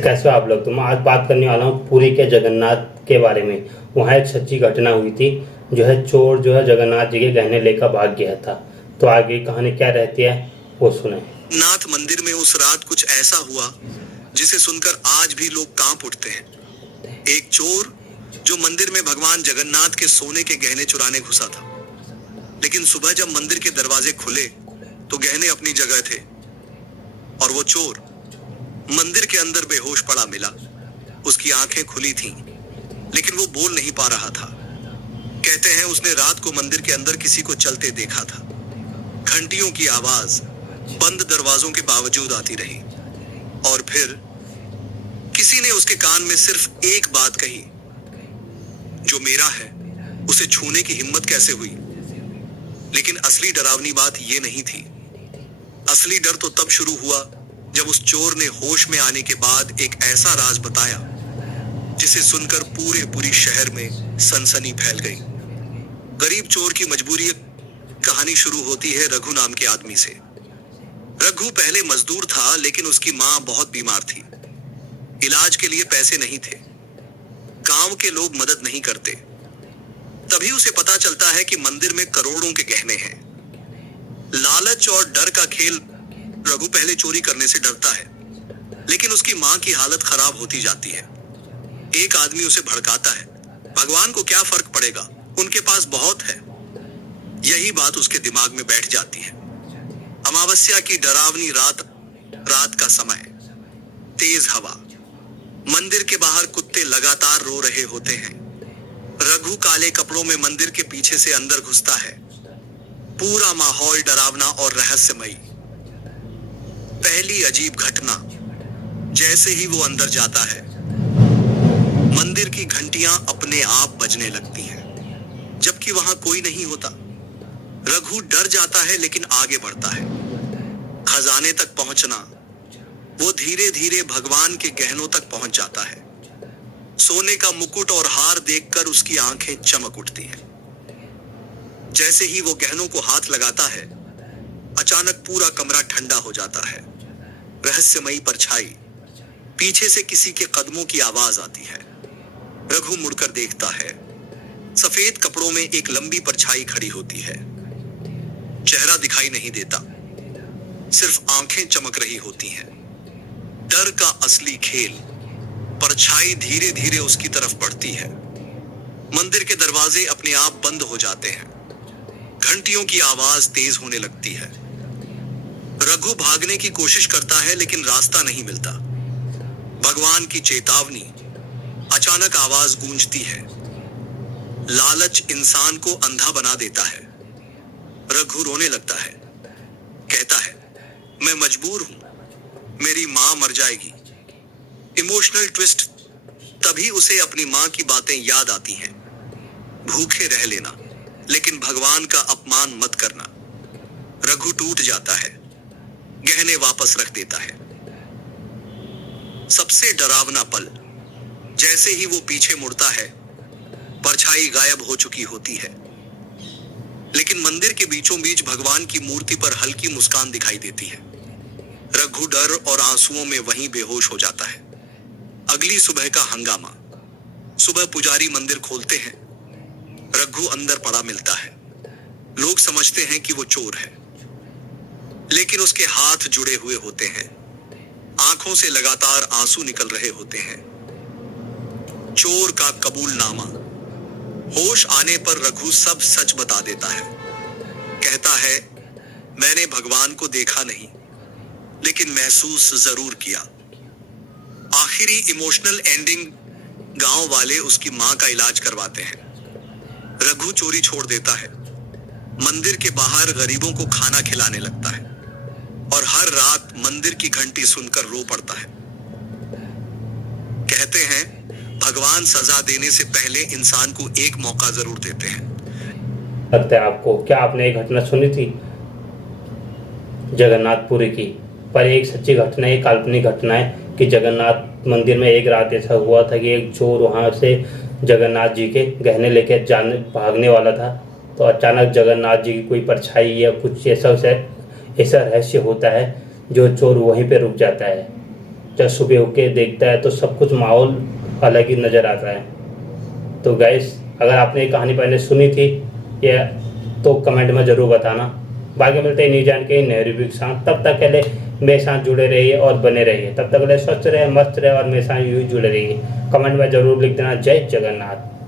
कैसे हो आप लोग। तो मैं आज बात करने वाला हूँ पुरी के जगन्नाथ के बारे में। वहाँ एक सच्ची घटना हुई थी। जो है चोर जो है जगन्नाथ जी के गहने लेकर भाग गया था। तो आगे कहानी क्या रहती है वो सुने। नाथ मंदिर में उस रात कुछ ऐसा हुआ जिसे सुनकर आज भी लोग कांप उठते हैं। एक चोर जो मंदिर में भगवान जगन्नाथ के सोने के गहने चुराने घुसा था, लेकिन सुबह जब मंदिर के दरवाजे खुले तो गहने अपनी जगह थे और वो चोर मंदिर के अंदर बेहोश पड़ा मिला। उसकी आंखें खुली थीं, लेकिन वो बोल नहीं पा रहा था। कहते हैं उसने रात को मंदिर के अंदर किसी को चलते देखा था। घंटियों की आवाज बंद दरवाजों के बावजूद आती रही और फिर किसी ने उसके कान में सिर्फ एक बात कही, जो मेरा है उसे छूने की हिम्मत कैसे हुई। लेकिन असली डरावनी बात ये नहीं थी। असली डर तो तब शुरू हुआ जब उस चोर ने होश में आने के बाद एक ऐसा राज बताया जिसे सुनकर पूरे शहर में सनसनी फैल गई। गरीब चोर की मजबूरी कहानी शुरू होती है रघु नाम के आदमी से। रघु पहले मजदूर था, लेकिन उसकी मां बहुत बीमार थी। इलाज के लिए पैसे नहीं थे। गांव के लोग मदद नहीं करते। तभी उसे पता चलता है कि मंदिर में करोड़ों के गहने हैं। लालच और डर का खेल। रघु पहले चोरी करने से डरता है, लेकिन उसकी मां की हालत खराब होती जाती है। एक आदमी उसे भड़काता है, भगवान को क्या फर्क पड़ेगा, उनके पास बहुत है। यही बात उसके दिमाग में बैठ जाती है। अमावस्या की डरावनी रात का समय, तेज हवा, मंदिर के बाहर कुत्ते लगातार रो रहे होते हैं। रघु काले कपड़ों में मंदिर के पीछे से अंदर घुसता है। पूरा माहौल डरावना और रहस्यमयी। पहली अजीब घटना, जैसे ही वो अंदर जाता है मंदिर की घंटियां अपने आप बजने लगती हैं, जबकि वहां कोई नहीं होता। रघु डर जाता है, लेकिन आगे बढ़ता है। खजाने तक पहुंचना, वो धीरे धीरे भगवान के गहनों तक पहुंच जाता है। सोने का मुकुट और हार देखकर उसकी आंखें चमक उठती हैं। जैसे ही वो गहनों को हाथ लगाता है, अचानक पूरा कमरा ठंडा हो जाता है। रहस्यमयी परछाई, पीछे से किसी के कदमों की आवाज आती है। रघु मुड़कर देखता है। सफेद कपड़ों में एक लंबी परछाई खड़ी होती है। चेहरा दिखाई नहीं देता, सिर्फ आंखें चमक रही होती हैं। डर का असली खेल। परछाई धीरे धीरे उसकी तरफ बढ़ती है। मंदिर के दरवाजे अपने आप बंद हो जाते हैं। घंटियों की आवाज तेज होने लगती है। रघु भागने की कोशिश करता है, लेकिन रास्ता नहीं मिलता। भगवान की चेतावनी। अचानक आवाज गूंजती है, लालच इंसान को अंधा बना देता है। रघु रोने लगता है। कहता है, मैं मजबूर हूं, मेरी मां मर जाएगी। Emotional twist. तभी उसे अपनी मां की बातें याद आती हैं। भूखे रह लेना, लेकिन भगवान का अपमान मत करना। रघु टूट जाता है, गहने वापस रख देता है। सबसे डरावना पल, जैसे ही वो पीछे मुड़ता है, परछाई गायब हो चुकी होती है, लेकिन मंदिर के बीचों बीच भगवान की मूर्ति पर हल्की मुस्कान दिखाई देती है। रघु डर और आंसुओं में वहीं बेहोश हो जाता है। अगली सुबह का हंगामा। सुबह पुजारी मंदिर खोलते हैं। रघु अंदर पड़ा मिलता है। लोग समझते हैं कि वो चोर है, लेकिन उसके हाथ जुड़े हुए होते हैं। आंखों से लगातार आंसू निकल रहे होते हैं। चोर का कबूलनामा। होश आने पर रघु सब सच बता देता है। कहता है, मैंने भगवान को देखा नहीं, लेकिन महसूस जरूर किया। आखिरी इमोशनल एंडिंग। गांव वाले उसकी मां का इलाज करवाते हैं। रघु चोरी छोड़ देता है। मंदिर के बाहर गरीबों को खाना खिलाने लगता है और हर रात मंदिर की घंटी सुनकर रो पड़ता है। कहते हैं, भगवान सजा देने से पहले इंसान को एक मौका जरूर देते हैं। लगता है आपको। क्या आपने एक घटना सुनी थी जगन्नाथपुरी की? पर एक सच्ची घटना, एक काल्पनिक घटना है कि जगन्नाथ मंदिर में एक रात ऐसा हुआ था कि एक चोर वहां से जगन्नाथ जी के गहने लेके भागने वाला था। तो अचानक जगन्नाथ जी की कोई परछाई या कुछ ऐसा रहस्य होता है जो चोर वहीं पे रुक जाता है। जब सुबह होके के देखता है तो सब कुछ माहौल अलग ही नज़र आता है। तो गाइस, अगर आपने ये कहानी पहले सुनी थी या तो कमेंट में ज़रूर बताना। बाकी मिलते हैं न्यू जान के नए रिव्यू के साथ। तब तक के लिए मेरे साथ जुड़े रहिए और बने रहिए। तब तक के लिए स्वस्थ रहे, मस्त रहे और मेरे साथ यूँ जुड़े रहिए। कमेंट में ज़रूर लिख देना जय जगन्नाथ।